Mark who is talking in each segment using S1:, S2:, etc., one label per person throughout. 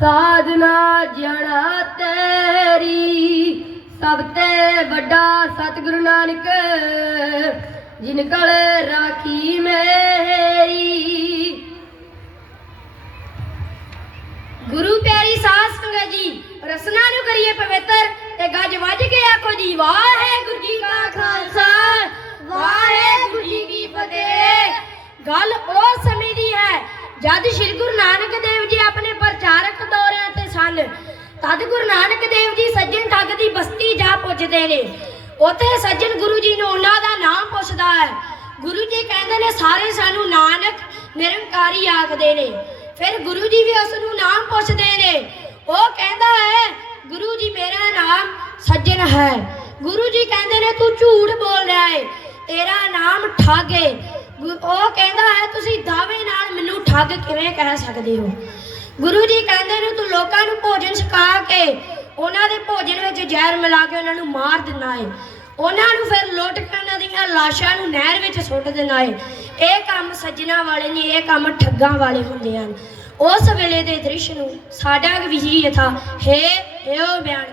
S1: ਸਾਧਨਾ ਜੜਾ ਤੇਰੀ, ਸਭ ਤੇ ਵੱਡਾ ਸਤਿਗੁਰੂ ਨਾਨਕ, ਜਿਨ ਕਲ ਰਾਖੀ ਮੇਰੀ। ਗੁਰੂ ਪਿਆਰੀ ਸਾਧ ਸੰਗਤ ਜੀ, ਰਸਨਾ ਨੂੰ ਕਰੀਏ ਪਵਿੱਤਰ ਤੇ ਗੱਜ ਵੱਜ ਕੇ ਆਖੋ ਜੀ, ਵਾਹਿਗੁਰੂ ਜੀ ਕਾ ਖਾਲਸਾ, ਵਾਹਿਗੁਰੂ ਜੀ ਕੀ ਫਤਿਹ। ਗੱਲ ਉਸ ਜਦ ਸ੍ਰੀ ਗੁਰੂ ਨਾਨਕ ਦੇਵ ਜੀ ਆਪਣੇ ਪ੍ਰਚਾਰਕ ਦੌਰਿਆਂ ਤੇ ਸਨ, ਤਦ ਗੁਰੂ ਨਾਨਕ ਦੇਵ ਜੀ ਸੱਜਣ ਠੱਗ ਦੀ ਬਸਤੀ ਜਾ ਪੁੱਜਦੇ ਨੇ। ਉੱਥੇ ਸੱਜਣ ਗੁਰੂ ਜੀ ਨੂੰ ਉਹਨਾਂ ਦਾ ਨਾਮ ਪੁੱਛਦਾ ਹੈ। ਗੁਰੂ ਜੀ ਕਹਿੰਦੇ ਨੇ, ਸਾਰੇ ਸਾਨੂੰ ਨਾਨਕ, ਨਿਰੰਕਾਰੀ ਆਖਦੇ ਨੇ। ਫਿਰ ਗੁਰੂ ਜੀ ਵੀ ਉਸ ਨੂੰ ਨਾਮ ਪੁੱਛਦੇ ਨੇ। ਉਹ ਕਹਿੰਦਾ ਹੈ, ਗੁਰੂ ਜੀ, ਮੇਰਾ ਨਾਮ ਸੱਜਣ ਹੈ। ਗੁਰੂ ਜੀ ਕਹਿੰਦੇ ਨੇ, ਤੂੰ ਝੂਠ ਬੋਲ ਰਿਹਾ ਹੈ ਤੇਰਾ ਨਾਮ ਠੱਗ ਹੈ ਉਹ ਕਹਿੰਦਾ ਹੈ, ਤੁਸੀਂ ਦਾਅਵੇ ਨਾਲ ਮੈਨੂੰ ਠੱਗ ਕਿਵੇਂ ਕਹਿ ਸਕਦੇ ਹੋ? ਗੁਰੂ ਜੀ ਕਹਿੰਦੇ ਨੇ, ਤੂੰ ਲੋਕਾਂ ਨੂੰ ਭੋਜਨ ਛਕਾ ਕੇ ਉਹਨਾਂ ਦੇ ਭੋਜਨ ਵਿੱਚ ਜ਼ਹਿਰ ਮਿਲਾ ਕੇ ਉਹਨਾਂ ਨੂੰ ਮਾਰ ਦਿੰਦਾ ਹੈ ਉਹਨਾਂ ਨੂੰ ਫਿਰ ਲੁੱਟ ਕੇ ਉਹਨਾਂ ਦੀਆਂ ਲਾਸ਼ਾਂ ਨੂੰ ਨਹਿਰ ਵਿੱਚ ਸੁੱਟ ਦਿੰਦਾ ਹੈ ਇਹ ਕੰਮ ਸੱਜਣਾ ਵਾਲੇ ਨਹੀਂ, ਇਹ ਕੰਮ ਠੱਗਾਂ ਵਾਲੇ ਹੁੰਦੇ ਹਨ। ਉਸ ਵੇਲੇ ਦੇ ਦ੍ਰਿਸ਼ ਨੂੰ ਸਾਡਾ ਵਿਜੀ ਥਾ ਹੈ ਇਹੋ ਬਿਆਨ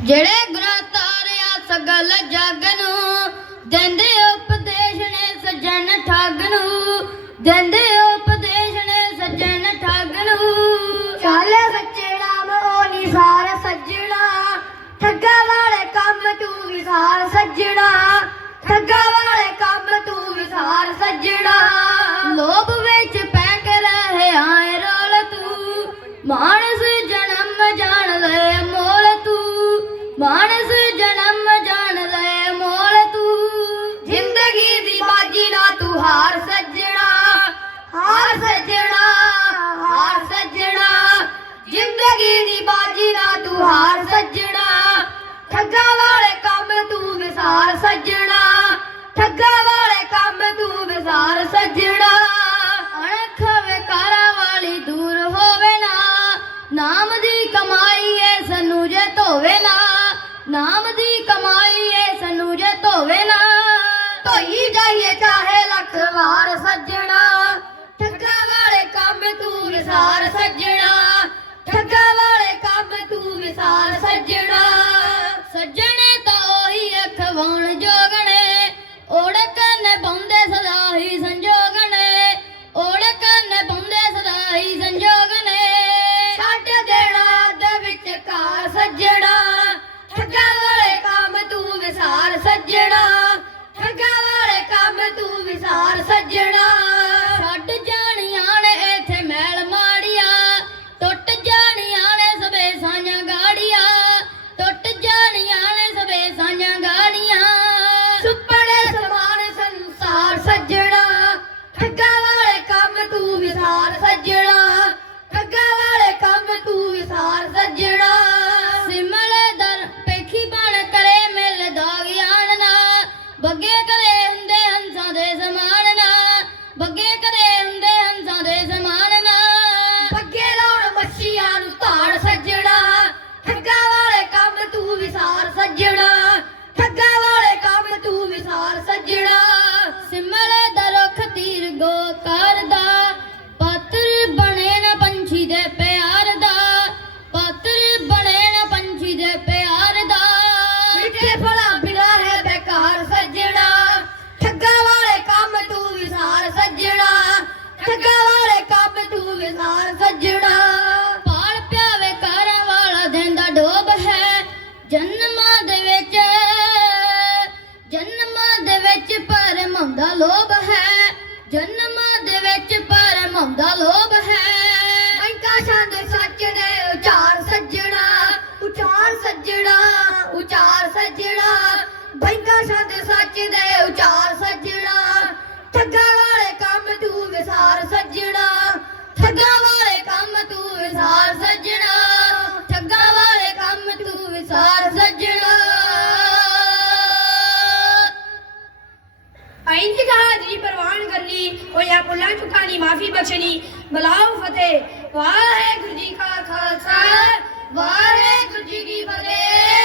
S1: ਜਿਹੜੇ ਗੁਨਾਹ ਤਾਰਿਆ ਸਗਲ ਜਗ ਨੂੰ ਦਿੰਦੇ ਦਿੰਦੇ ਉਪਦੇਸ਼ ਨੇ ਸੱਜਣ ਠੱਗ ਨੂੰ
S2: ਚੱਲ ਸੱਚੇ ਨਾਮ ਉਹ ਨਿਸਾਰ ਸੱਜਣਾ। ਠੱਗਾ ਵਾਲੇ ਕੰਮ ਤੂੰ ਵਿਸਾਰ ਸੱਜਣਾ। ਠੱਗਾ ਵਾਲੇ ਕੰਮ ਤੂੰ ਵਿਸਾਰ ਸੱਜਣਾ।
S1: ਲੋਭ ਵਿੱਚ ਪੈ ਕੇ ਰਹੇ ਆਏ ਰੋਲ ਤੂੰ। ਮਾਨਸ ਜਨਮ ਜਾਣ ਲੈ ਮੋਲ ਤੂੰ। ਮਾਨਸ ਜਨਮ ਜਾਣ ਲੈ ਮੋਲ ਤੂੰ।
S2: ਜ਼ਿੰਦਗੀ ਦੀ ਬਾਜੀ ਨਾ ਤੂੰ ਹਾਰ ਠੱਗਾ ਵਾਲੇ ਕੰਮ ਤੂੰ ਵਿਸਾਰ ਸੱਜਣਾ, ਠੱਗਾ ਵਾਲੇ ਕੰਮ ਤੂੰ ਵਿਸਾਰ ਸੱਜਣਾ।
S1: ਅਣਖ ਵਿਕਾਰਾਂ ਵਾਲੀ ਦੂਰ ਹੋਵੇ ਨਾ, ਨਾਮ ਦੀ ਕਮਾਈ ਏ ਸਾਨੂੰ ਜੇ ਧੋਵੇ ਨਾ, ਨਾਮ ਦੀ ਕਮਾਈ ਏ ਸਾਨੂੰ ਜੇ ਧੋਵੇ ਨਾ।
S2: ਧੋਈ ਜਾਈਏ ਚਾਹੇ ਲੱਖ ਵਾਰ ਸੱਜਣਾ, ਠੱਗਾ ਵਾਲੇ ਕੰਮ ਤੂੰ ਵਿਸਾਰ ਸੱਜਣਾ, ਠੱਗਾ ਵਾਲੇ ਕੰਮ ਤੂੰ ਵਿਸਾਰ ਸੱਜਣਾ। ਠੱਗਾ ਵਾਲੇ ਕੰਮ ਤੂੰ ਵਿਸਾਰ ਸੱਜਣਾ।
S1: ਪਾਲ ਪਿਆਵੇ ਕਾਰਾਂ ਵਾਲਾ ਦਿਨ ਦਾ ਡੋਬ ਹੈ ਜਨਮਾਂ ਦੇ ਵਿੱਚ। ਜਨਮਾਂ ਦੇ ਵਿੱਚ ਪਰਮ ਦਾ ਲੋਭ ਹੈ। ਜਨਮਾਂ ਦੇ ਵਿੱਚ ਪਰਮ ਦਾ ਲੋਭ ਹੈ।
S2: ਅੰਕਾ ਛੰਦ ਸੱਚ ਦੇ ਉਚਾਰ ਸੱਜਣਾ ਉਚਾਰ ਸੱਜਣਾ ਉਚਾਰ ਸੱਜਣਾ। ਬੈਂਕਾ ਛੰਦ ਸੱਚ ਦੇ
S1: ਹੋਇਆ ਪੁੱਲਾਂ ਮਾਫੀ ਬਖਸ਼ਣੀ। ਬਲਾਉ ਫਤਿਹ। ਵਾਹਿਗੁਰੂ ਜੀ ਕਾ ਖਾਲਸਾ। ਵਾਹਿਗੁਰੂ ਜੀ ਕੀ ਫਤਿਹ।